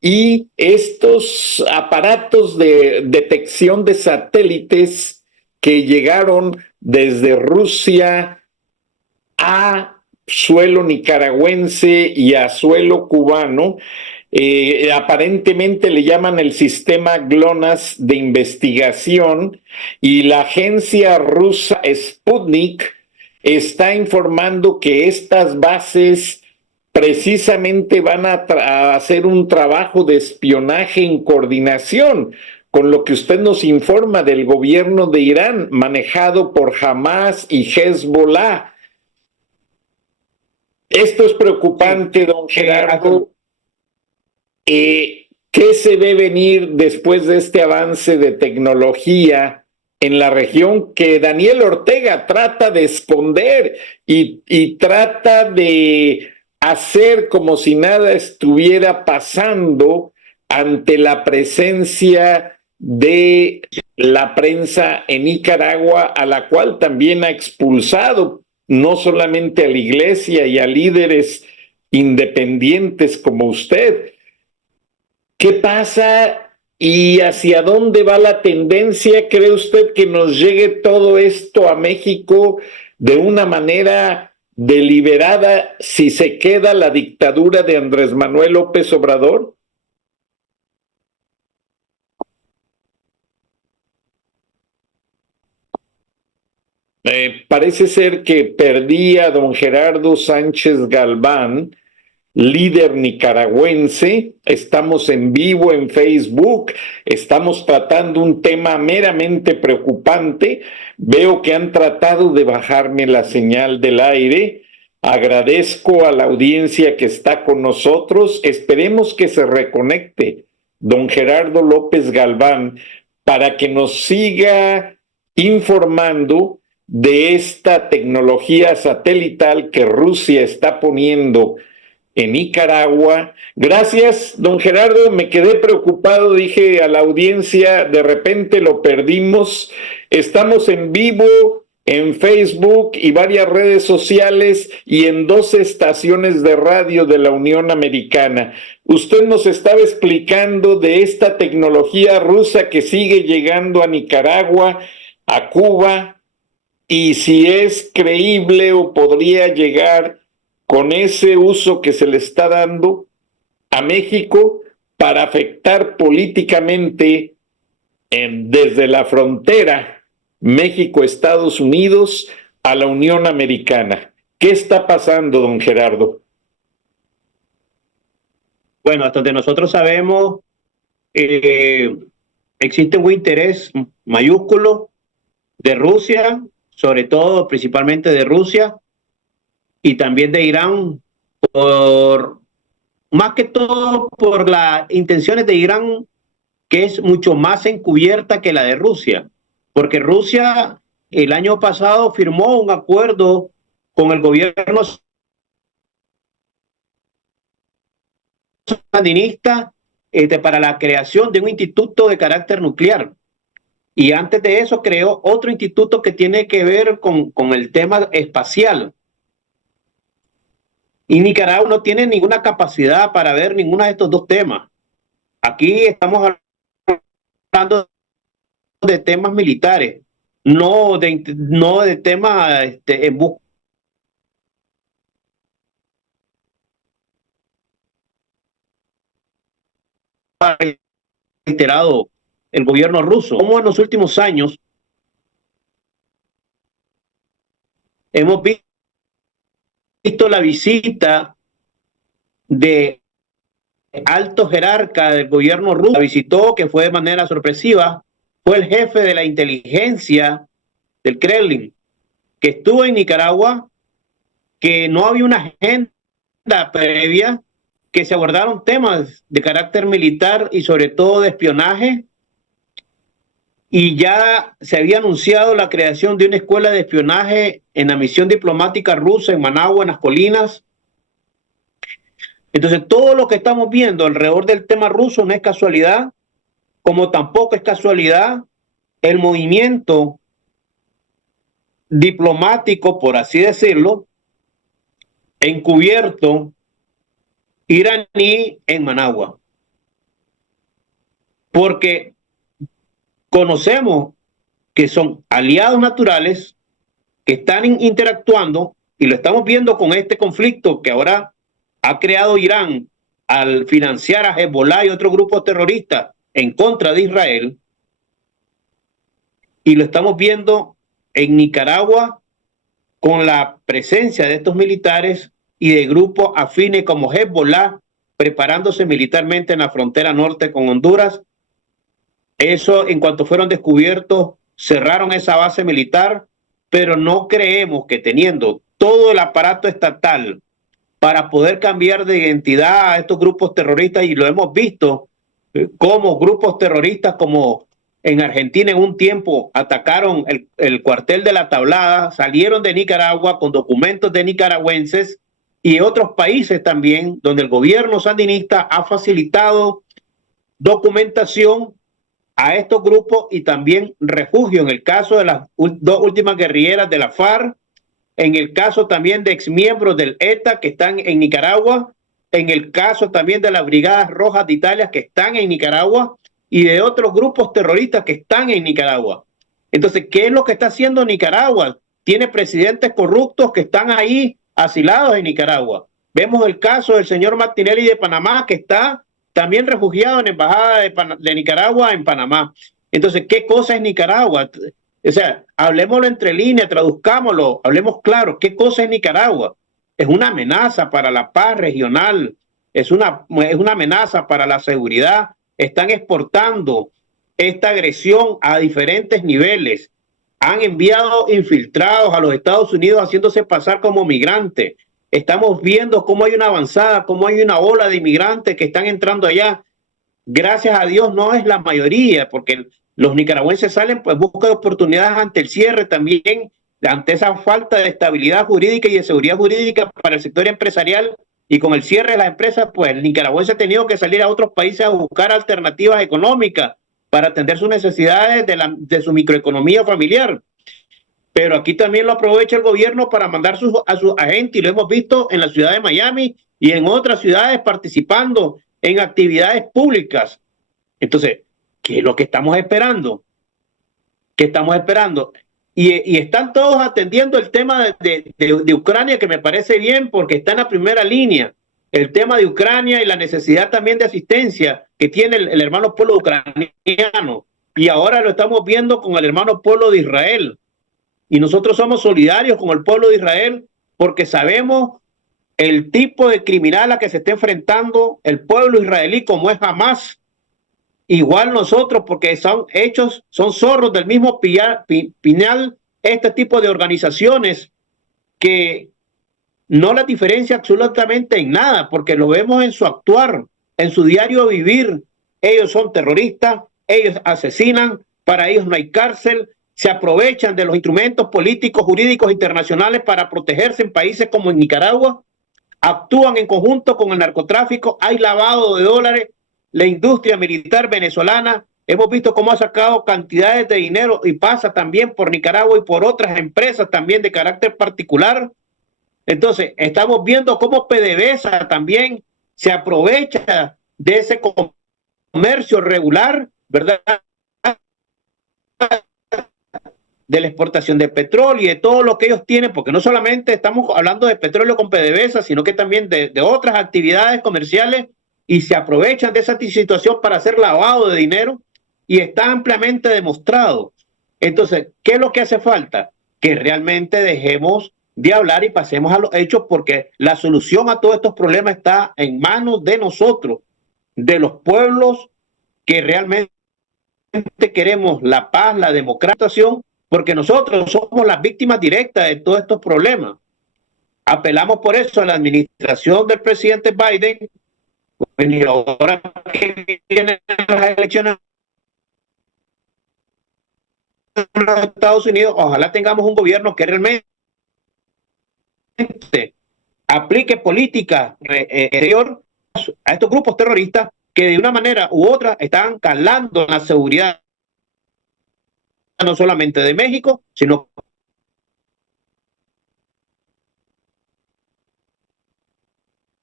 y estos aparatos de detección de satélites que llegaron desde Rusia a suelo nicaragüense y a suelo cubano, aparentemente le llaman el sistema GLONASS de investigación, y la agencia rusa Sputnik está informando que estas bases precisamente van a hacer un trabajo de espionaje en coordinación con lo que usted nos informa del gobierno de Irán, manejado por Hamas y Hezbollah. Esto es preocupante, don Gerardo. ¿Qué se ve venir después de este avance de tecnología en la región que Daniel Ortega trata de esconder y trata de hacer como si nada estuviera pasando ante la presencia de la prensa en Nicaragua, a la cual también ha expulsado no solamente a la iglesia y a líderes independientes como usted? ¿Qué pasa y hacia dónde va la tendencia? ¿Cree usted que nos llegue todo esto a México de una manera deliberada si se queda la dictadura de Andrés Manuel López Obrador? Parece ser que perdía don Gerardo Sánchez Galván, líder nicaragüense. Estamos en vivo en Facebook, estamos tratando un tema meramente preocupante. Veo que han tratado de bajarme la señal del aire. Agradezco a la audiencia que está con nosotros. Esperemos que se reconecte don Gerardo López Galván para que nos siga informando de esta tecnología satelital que Rusia está poniendo en Nicaragua. Gracias, don Gerardo. Me quedé preocupado, dije a la audiencia, de repente lo perdimos. Estamos en vivo en Facebook y varias redes sociales y en 12 estaciones de radio de la Unión Americana. Usted nos estaba explicando de esta tecnología rusa que sigue llegando a Nicaragua, a Cuba, y si es creíble o podría llegar con ese uso que se le está dando a México para afectar políticamente desde la frontera México-Estados Unidos a la Unión Americana. ¿Qué está pasando, don Gerardo? Bueno, hasta donde nosotros sabemos, existe un interés mayúsculo de Rusia, sobre todo, principalmente de Rusia, y también de Irán, más que todo por las intenciones de Irán, que es mucho más encubierta que la de Rusia, porque Rusia el año pasado firmó un acuerdo con el gobierno sandinista para la creación de un instituto de carácter nuclear. Y antes de eso creó otro instituto que tiene que ver con el tema espacial. Y Nicaragua no tiene ninguna capacidad para ver ninguno de estos dos temas. Aquí estamos hablando de temas militares. no de tema en busca reiterado el gobierno ruso. Como en los últimos años hemos visto la visita de alto jerarca del gobierno ruso, la visitó, que fue de manera sorpresiva, fue el jefe de la inteligencia del Kremlin, que estuvo en Nicaragua, que no había una agenda previa, que se abordaron temas de carácter militar y sobre todo de espionaje, y ya se había anunciado la creación de una escuela de espionaje en la misión diplomática rusa en Managua, en las colinas. Entonces, todo lo que estamos viendo alrededor del tema ruso no es casualidad, como tampoco es casualidad el movimiento diplomático, por así decirlo, encubierto iraní en Managua. Porque conocemos que son aliados naturales que están interactuando, y lo estamos viendo con este conflicto que ahora ha creado Irán al financiar a Hezbollah y otros grupos terroristas en contra de Israel, y lo estamos viendo en Nicaragua con la presencia de estos militares y de grupos afines como Hezbollah preparándose militarmente en la frontera norte con Honduras. Eso, en cuanto fueron descubiertos, cerraron esa base militar, pero no creemos que teniendo todo el aparato estatal para poder cambiar de identidad a estos grupos terroristas, y lo hemos visto como grupos terroristas como en Argentina en un tiempo atacaron el cuartel de La Tablada, salieron de Nicaragua con documentos de nicaragüenses, y otros países también donde el gobierno sandinista ha facilitado documentación a estos grupos y también refugio, en el caso de las dos últimas guerrilleras de la FARC, en el caso también de exmiembros del ETA que están en Nicaragua, en el caso también de las Brigadas Rojas de Italia que están en Nicaragua, y de otros grupos terroristas que están en Nicaragua. Entonces, ¿qué es lo que está haciendo Nicaragua? Tiene presidentes corruptos que están ahí asilados en Nicaragua. Vemos el caso del señor Martinelli de Panamá, que está también refugiado en la embajada de Nicaragua en Panamá. Entonces, ¿qué cosa es Nicaragua? O sea, hablemoslo entre líneas, traduzcámoslo, hablemos claro. ¿Qué cosa es Nicaragua? Es una amenaza para la paz regional, es una amenaza para la seguridad. Están exportando esta agresión a diferentes niveles. Han enviado infiltrados a los Estados Unidos haciéndose pasar como migrantes. Estamos viendo cómo hay una avanzada, cómo hay una ola de inmigrantes que están entrando allá. Gracias a Dios no es la mayoría, porque los nicaragüenses salen pues buscan oportunidades ante el cierre también, ante esa falta de estabilidad jurídica y de seguridad jurídica para el sector empresarial, y con el cierre de las empresas, pues el nicaragüense ha tenido que salir a otros países a buscar alternativas económicas para atender sus necesidades de su microeconomía familiar. Pero aquí también lo aprovecha el gobierno para mandar a sus agentes, y lo hemos visto en la ciudad de Miami y en otras ciudades participando en actividades públicas. Entonces, ¿qué es lo que estamos esperando? ¿Qué estamos esperando? Y están todos atendiendo el tema de Ucrania, que me parece bien porque está en la primera línea. El tema de Ucrania y la necesidad también de asistencia que tiene el hermano pueblo ucraniano. Y ahora lo estamos viendo con el hermano pueblo de Israel. Y nosotros somos solidarios con el pueblo de Israel porque sabemos el tipo de criminal a que se está enfrentando el pueblo israelí, como es Hamas. Igual nosotros, porque son zorros del mismo pinal, este tipo de organizaciones que no las diferencia absolutamente en nada, porque lo vemos en su actuar, en su diario vivir. Ellos son terroristas, ellos asesinan, para ellos no hay cárcel, se aprovechan de los instrumentos políticos, jurídicos internacionales para protegerse en países como en Nicaragua, actúan en conjunto con el narcotráfico, hay lavado de dólares. La industria militar venezolana, hemos visto cómo ha sacado cantidades de dinero y pasa también por Nicaragua y por otras empresas también de carácter particular. Entonces, estamos viendo cómo PDVSA también se aprovecha de ese comercio regular, ¿verdad? de la exportación de petróleo y de todo lo que ellos tienen, porque no solamente estamos hablando de petróleo con PDVSA, sino que también de otras actividades comerciales, y se aprovechan de esa situación para hacer lavado de dinero, y está ampliamente demostrado. Entonces, ¿qué es lo que hace falta? Que realmente dejemos de hablar y pasemos a los hechos, porque la solución a todos estos problemas está en manos de nosotros, de los pueblos que realmente queremos la paz, la democratización, porque nosotros somos las víctimas directas de todos estos problemas. Apelamos por eso a la administración del presidente Biden, y ahora que vienen las elecciones en los Estados Unidos, ojalá tengamos un gobierno que realmente aplique política exterior a estos grupos terroristas que de una manera u otra están calando en la seguridad no solamente de México, sino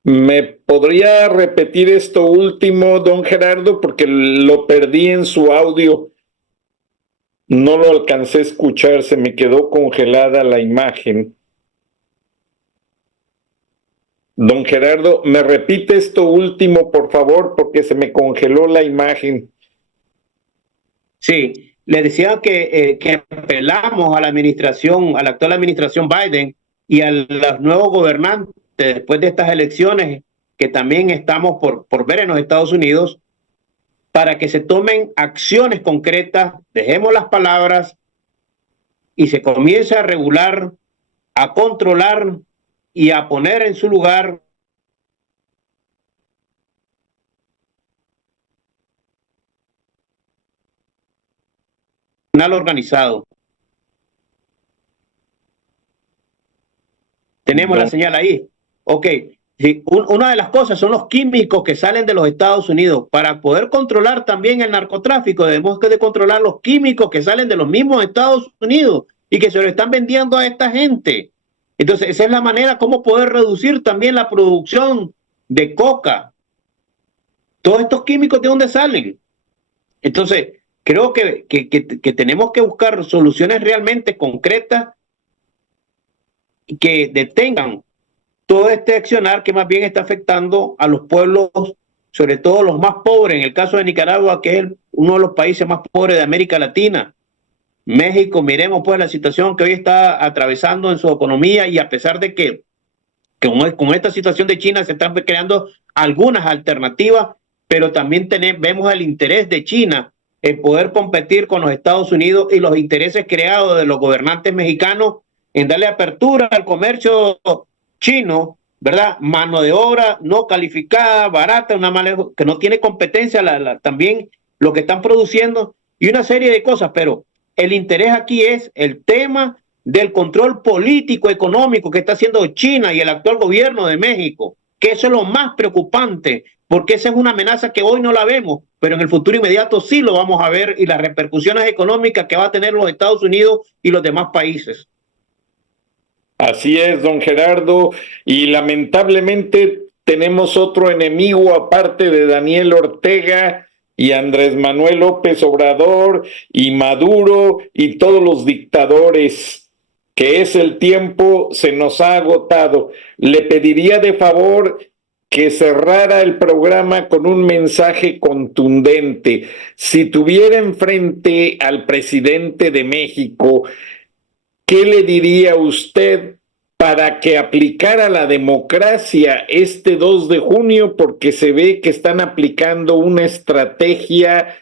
¿Me podría repetir esto último, don Gerardo? Porque lo perdí en su audio. No lo alcancé a escuchar, se me quedó congelada la imagen. Don Gerardo, ¿me repite esto último, por favor? Porque se me congeló la imagen. Sí, le decía que apelamos a la administración, a la actual administración Biden y a los nuevos gobernantes después de estas elecciones que también estamos por ver en los Estados Unidos, para que se tomen acciones concretas, dejemos las palabras y se comience a regular, a controlar y a poner en su lugar criminal organizado. Tenemos la señal ahí. Ok. Sí, una de las cosas son los químicos que salen de los Estados Unidos. Para poder controlar también el narcotráfico, debemos de controlar los químicos que salen de los mismos Estados Unidos y que se lo están vendiendo a esta gente. Entonces, esa es la manera como poder reducir también la producción de coca. Todos estos químicos, ¿de dónde salen? Entonces, creo que tenemos que buscar soluciones realmente concretas que detengan todo este accionar que más bien está afectando a los pueblos, sobre todo los más pobres, en el caso de Nicaragua, que es uno de los países más pobres de América Latina. México, miremos pues la situación que hoy está atravesando en su economía, y a pesar de que con esta situación de China se están creando algunas alternativas, pero también vemos el interés de China en poder competir con los Estados Unidos y los intereses creados de los gobernantes mexicanos en darle apertura al comercio chino, ¿verdad? Mano de obra no calificada, barata, que no tiene competencia, también lo que están produciendo y una serie de cosas, pero el interés aquí es el tema del control político económico que está haciendo China y el actual gobierno de México, que eso es lo más preocupante, porque esa es una amenaza que hoy no la vemos, pero en el futuro inmediato sí lo vamos a ver, y las repercusiones económicas que va a tener los Estados Unidos y los demás países. Así es, don Gerardo, y lamentablemente tenemos otro enemigo aparte de Daniel Ortega y Andrés Manuel López Obrador y Maduro y todos los dictadores, que es el tiempo, se nos ha agotado. Le pediría de favor que cerrara el programa con un mensaje contundente. Si tuviera enfrente al presidente de México, ¿qué le diría usted para que aplicara la democracia este 2 de junio? Porque se ve que están aplicando una estrategia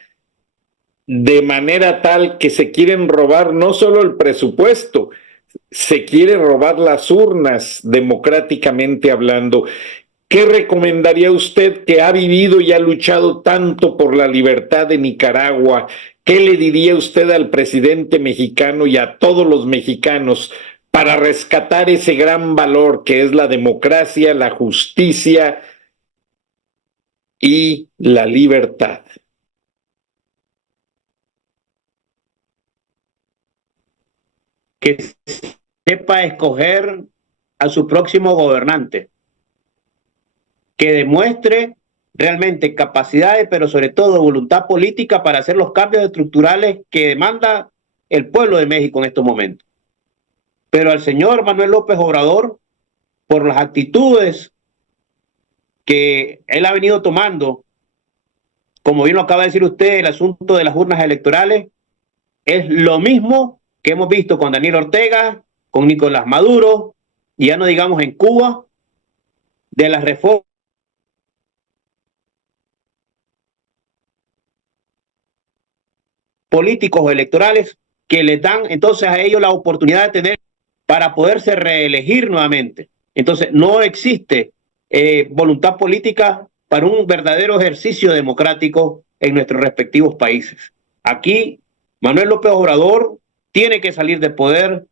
de manera tal que se quieren robar no solo el presupuesto, se quiere robar las urnas, democráticamente hablando. ¿Qué recomendaría usted, que ha vivido y ha luchado tanto por la libertad de Nicaragua? ¿Qué le diría usted al presidente mexicano y a todos los mexicanos para rescatar ese gran valor que es la democracia, la justicia y la libertad? Que sepa escoger a su próximo gobernante, que demuestre realmente capacidades, pero sobre todo voluntad política para hacer los cambios estructurales que demanda el pueblo de México en estos momentos. Pero al señor Manuel López Obrador, por las actitudes que él ha venido tomando, como bien lo acaba de decir usted, el asunto de las urnas electorales, es lo mismo que hemos visto con Daniel Ortega, con Nicolás Maduro, y ya no digamos en Cuba, de las reformas políticos o electorales que les dan entonces a ellos la oportunidad de tener para poderse reelegir nuevamente. Entonces no existe voluntad política para un verdadero ejercicio democrático en nuestros respectivos países. Aquí Manuel López Obrador tiene que salir del poder.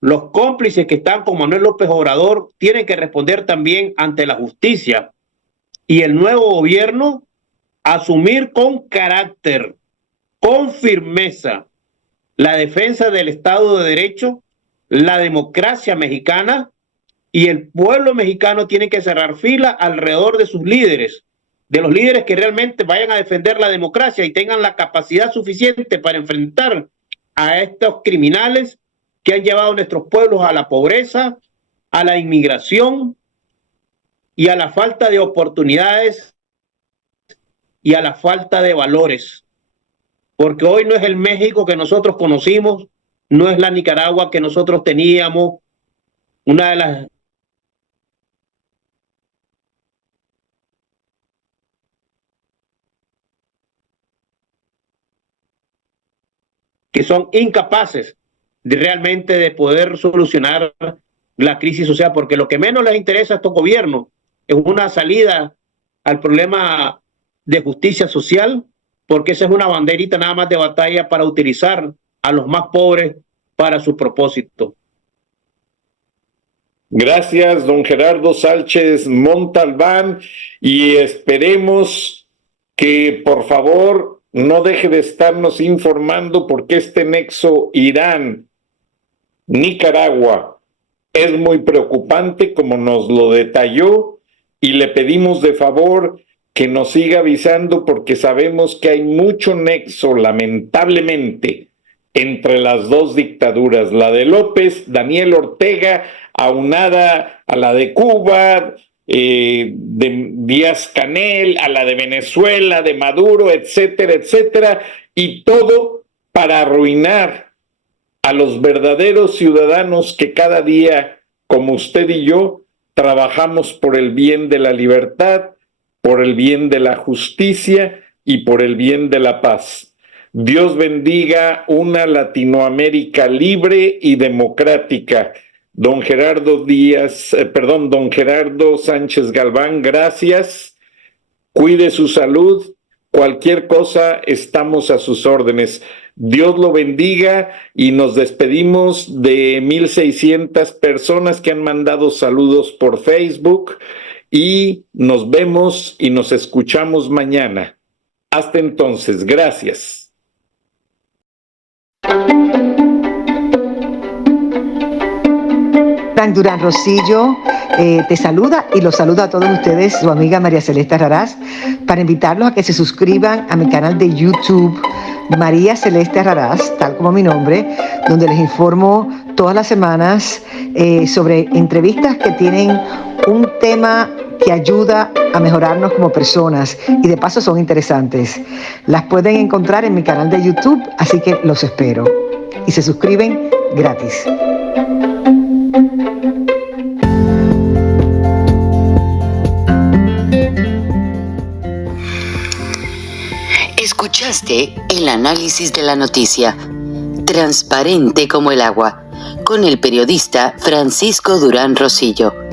Los cómplices que están con Manuel López Obrador tienen que responder también ante la justicia, y el nuevo gobierno asumir con carácter, con firmeza, la defensa del Estado de Derecho, la democracia mexicana, y el pueblo mexicano tiene que cerrar fila alrededor de sus líderes, de los líderes que realmente vayan a defender la democracia y tengan la capacidad suficiente para enfrentar a estos criminales que han llevado a nuestros pueblos a la pobreza, a la inmigración y a la falta de oportunidades y a la falta de valores. Porque hoy no es el México que nosotros conocimos, no es la Nicaragua que nosotros teníamos, una de las que son incapaces de realmente de poder solucionar la crisis social, porque lo que menos les interesa a estos gobiernos es una salida al problema de justicia social, porque esa es una banderita nada más de batalla para utilizar a los más pobres para su propósito. Gracias, don Gerardo Sánchez Montalbán, y esperemos que por favor no deje de estarnos informando, porque este nexo Irán-Nicaragua es muy preocupante, como nos lo detalló, y le pedimos de favor que nos siga avisando, porque sabemos que hay mucho nexo, lamentablemente, entre las dos dictaduras, la de López, Daniel Ortega, aunada a la de Cuba, de Díaz-Canel, a la de Venezuela, de Maduro, etcétera, etcétera, y todo para arruinar a los verdaderos ciudadanos que cada día, como usted y yo, trabajamos por el bien de la libertad, por el bien de la justicia y por el bien de la paz. Dios bendiga una Latinoamérica libre y democrática. Don Gerardo Sánchez Galván, gracias. Cuide su salud. Cualquier cosa, estamos a sus órdenes. Dios lo bendiga, y nos despedimos de 1,600 personas que han mandado saludos por Facebook, y nos vemos y nos escuchamos mañana. Hasta entonces, gracias. Frank Durán Rosillo te saluda y los saluda a todos ustedes, su amiga María Celeste Raraz, para invitarlos a que se suscriban a mi canal de YouTube, María Celeste Raraz, tal como mi nombre, donde les informo todas las semanas sobre entrevistas que tienen un tema que ayuda a mejorarnos como personas, y de paso son interesantes. Las pueden encontrar en mi canal de YouTube, así que los espero. Y se suscriben gratis. Escuchaste el análisis de la noticia, transparente como el agua, con el periodista Francisco Durán Rosillo.